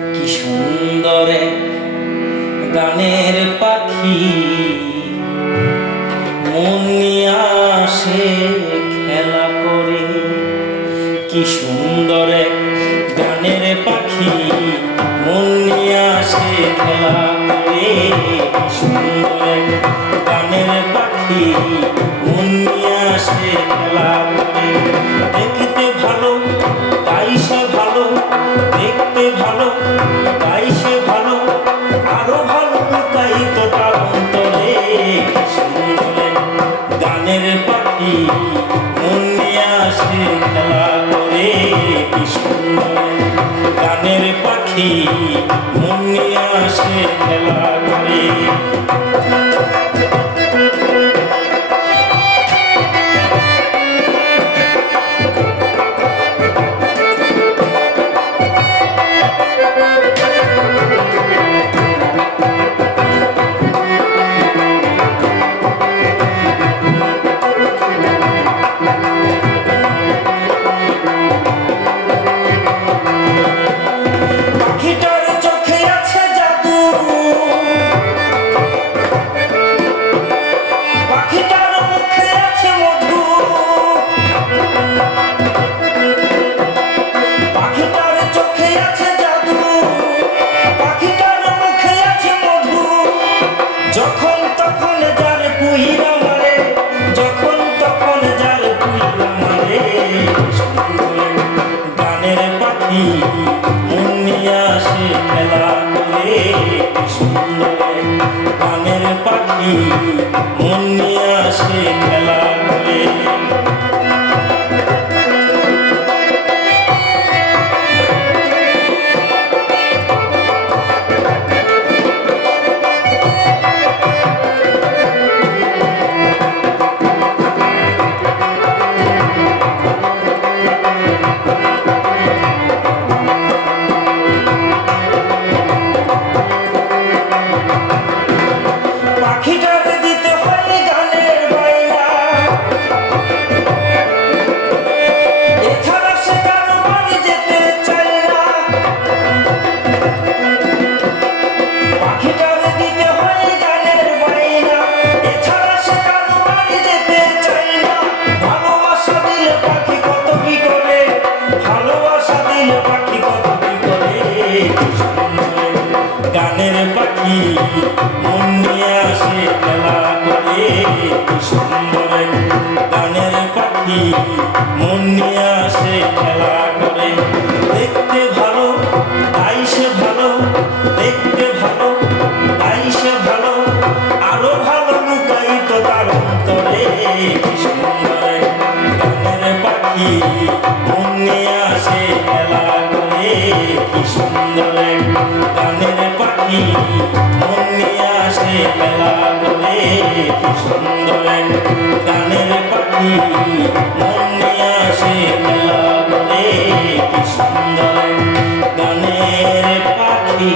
কি সুন্দর এক গানের পাখি মন নিয়ে আসে খেলা করে। কি সুন্দর এক গানের পাখি মন নিয়ে আসে খেলা করে। কি সুন্দর এক গানের পাখি মন নিয়ে আসে খেলা করে। দেখতে ভালো তাই সে ভালো, দেখতে ভালো তাই সে ভালো, আরো ভালো তাই তো তার অন্তরে। কি সুন্দর এক গানের পাখি মন নিয়ে আসে খেলা করে। কি সুন্দর এক গানের পাখি মন নিয়ে আসে খেলা করে। পাখিটার চোখে আছে জাদু, পাখিটার মুখে আছে মধু, পাখিটার চোখে আছে জাদু, পাখিটার মুখে আছে মধু। যখন তখন যার পুইরা মারে, যখন তখন যার পুইরা মারে। গানের পাখি মন নিয়ে আসে খেলা করে। কি সুন্দর গানের পাখি মন নিয়ে আসে খেলা করে। পাখিটাকে দিতে হয় গানের বাইনা, এছাড়া সে কারো বাড়ি যেতে চায় না। পাখিটাকে দিতে হয় গানের বাইনা, এছাড়া সে কারো বাড়ি যেতে চায় না। ভালোবাসা দিলে পাখি কত কি করে, ভালোবাসা দিলে পাখি কত কি করে। গানের পাখি মন নিয়ে আসে খেলা করে। কি সুন্দর গানের পাখি মন নিয়ে আসে খেলা করে। দেখতে ভালো তাই সে ভালো, দেখতে ভালো তাই সে ভালো, আরো ভালো লুকাই তো তার অন্তরে। কি সুন্দর গানের পাখি মন নিয়ে আসে খেলা করে। কি সুন্দর গানের পাখি মন নিয়ে আসে খেলা করে। কি সুন্দর গানের পাখি মন নিয়ে আসে খেলা করে। কি সুন্দর গানের পাখি।